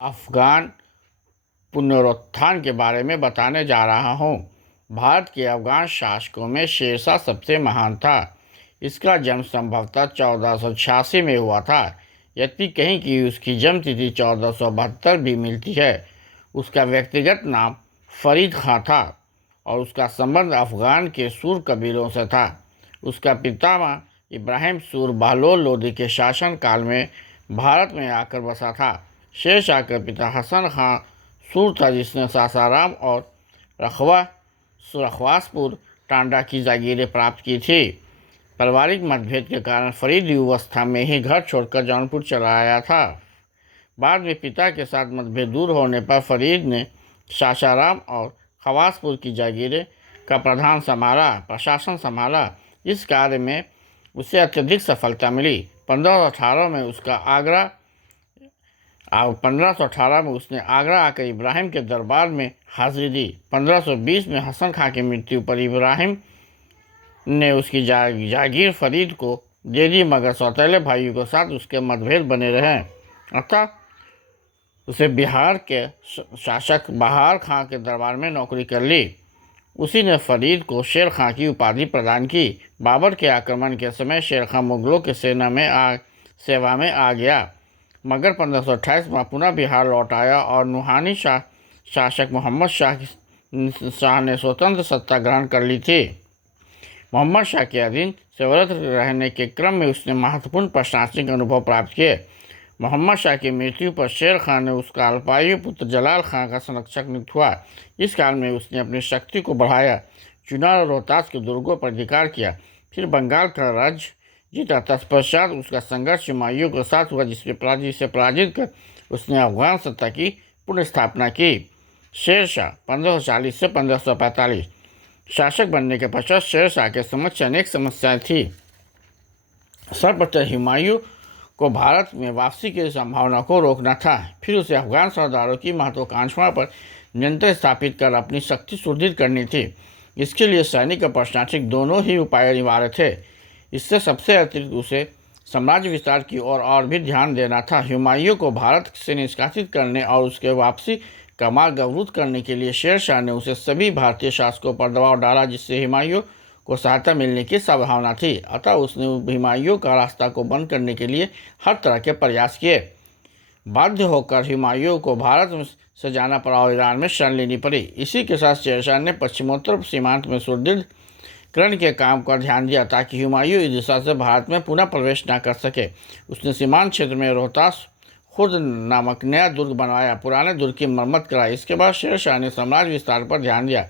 अफ़गान पुनरुत्थान के बारे में बताने जा रहा हूँ। भारत के अफ़गान शासकों में शेरशाह सबसे महान था। इसका जन्म संभवतः 1486 में हुआ था, यद्यपि कहीं की उसकी जन्म तिथि 1472 भी मिलती है। उसका व्यक्तिगत नाम फरीद खां था और उसका संबंध अफ़गान के सूर कबीलों से था। उसका पितामह इब्राहिम सूर बहलोल लोदी के शासनकाल में भारत में आकर बसा था। शेरशाह के पिता हसन खां सूर था, जिसने सासाराम और रखवासपुर टांडा की जागीरें प्राप्त की थी। पारिवारिक मतभेद के कारण फरीद युवावस्था में ही घर छोड़कर जौनपुर चला आया था। बाद में पिता के साथ मतभेद दूर होने पर फरीद ने सासाराम और खवासपुर की जागीरें का प्रशासन संभाला। इस कार्य में उसे अत्यधिक सफलता मिली। 1518 में उसने आगरा आकर इब्राहिम के दरबार में हाजिरी दी। 1520 में हसन खां की मृत्यु पर इब्राहिम ने उसकी जागीर फरीद को दे दी, मगर सौतेले भाइयों के साथ उसके मतभेद बने रहे। अतः उसे बिहार के शासक बहार खां के दरबार में नौकरी कर ली। उसी ने फरीद को शेर खां की उपाधि प्रदान की। बाबर के आक्रमण के समय शेर खां मुगलों की सेवा में आ गया, मगर 1528 में पुनः बिहार लौट आया और नुहानी शासक मोहम्मद शाह ने स्वतंत्र सत्ता ग्रहण कर ली थी। मोहम्मद शाह के अधीन सेवारत रहने के क्रम में उसने महत्वपूर्ण प्रशासनिक अनुभव प्राप्त किए। मोहम्मद शाह की मृत्यु पर शेर खां ने उसका अल्पायु पुत्र जलाल खां का संरक्षक नियुक्त हुआ। इस काल में उसने अपनी शक्ति को बढ़ाया, चुनार और रोहतास के दुर्गों पर अधिकार किया, फिर बंगाल का राज्य जीता। तत्पश्चात उसका संघर्ष हुमायूं के साथ हुआ, जिसे पराजित कर उसने अफगान सत्ता की पुनर्स्थापना की। शेरशाह 1540 से 1545 शासक बनने के पश्चात शेरशाह के समक्ष अनेक समस्याएं थी। सर्वप्रथम हुमायूं को भारत में वापसी की संभावना को रोकना था। फिर उसे अफगान सरदारों की महत्वाकांक्षाओं पर नियंत्रण स्थापित कर अपनी शक्ति सुदृढ़ करनी थी। इसके लिए सैनिक और प्रशासनिक दोनों ही उपाय अनिवार्य थे। इससे सबसे अतिरिक्त उसे साम्राज्य विस्तार की ओर और भी ध्यान देना था। हुमायूं को भारत से निष्कासित करने और उसके वापसी का मार्ग अवरुद्ध करने के लिए शेरशाह ने उसे सभी भारतीय शासकों पर दबाव डाला, जिससे हुमायूं को सहायता मिलने की संभावना थी। अतः उसने हुमायूं का रास्ता को बंद करने के लिए हर तरह के प्रयास किए। बाध्य होकर हुमायूं को भारत से जाना पड़ा और ईरान में शरण लेनी पड़ी। इसी के साथ शेरशाह ने पश्चिमोत्तर सीमांत में सुदृढ़ीकरण के काम पर ध्यान दिया, ताकि हुमायूं इस दिशा से भारत में पुनः प्रवेश न कर सके। उसने सीमांत क्षेत्र में रोहतास खुर्द नामक नया दुर्ग बनवाया, पुराने दुर्ग की मरम्मत कराई। इसके बाद शेरशाह ने साम्राज्य विस्तार पर ध्यान दिया।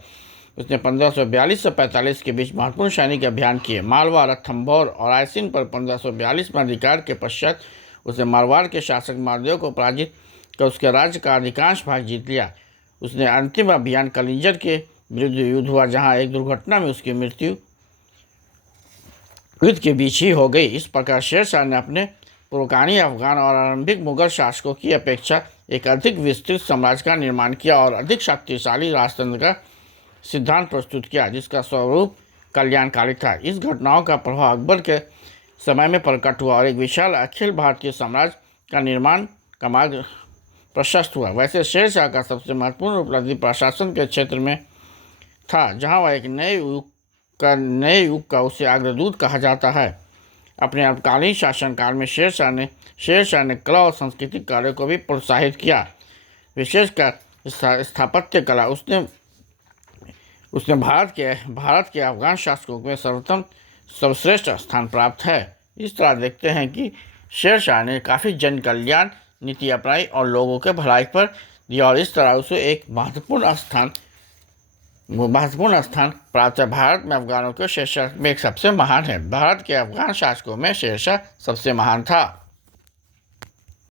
उसने 1542 से 45 के बीच महत्वपूर्ण सैनिक अभियान किए। मालवा, रणथंभौर और रायसीन पर 1542 में अधिकार के पश्चात उसने मारवाड़ के शासक मालदेव को पराजित कर उसके राज्य का अधिकांश भाग जीत लिया। उसने अंतिम अभियान कलिंजर के विरुद्ध युद्ध हुआ, जहां एक दुर्घटना में उसकी मृत्यु युद्ध के बीच ही हो गई। इस प्रकार शेरशाह ने अपने पुरकानी अफगान और आरंभिक मुगल शासकों की अपेक्षा एक अधिक विस्तृत साम्राज्य का निर्माण किया और अधिक शक्तिशाली राजतंत्र का सिद्धांत प्रस्तुत किया, जिसका स्वरूप कल्याणकारी था। इस घटनाओं का प्रभाव अकबर के समय में प्रकट हुआ और एक विशाल अखिल भारतीय साम्राज्य का निर्माण का मार्ग प्रशस्त हुआ। वैसे शेरशाह का सबसे महत्वपूर्ण उपलब्धि प्रशासन के क्षेत्र में था, जहां वह एक नए युग का उसे अग्रदूत कहा जाता है। अपने अल्पकालीन शासनकाल में शेरशाह ने कला और सांस्कृतिक कार्यों को भी प्रोत्साहित किया, विशेषकर स्थापत्य कला। उसने भारत के अफगान शासकों में सर्वश्रेष्ठ स्थान प्राप्त है। इस तरह देखते हैं कि शेरशाह ने काफ़ी जन कल्याण नीति अपनाई और लोगों के भलाई पर दिया, और इस तरह उसे एक महत्वपूर्ण स्थान प्राप्त है। भारत में अफगानों के शेरशाह में एक सबसे महान है। भारत के अफगान शासकों में शेरशाह सबसे महान था।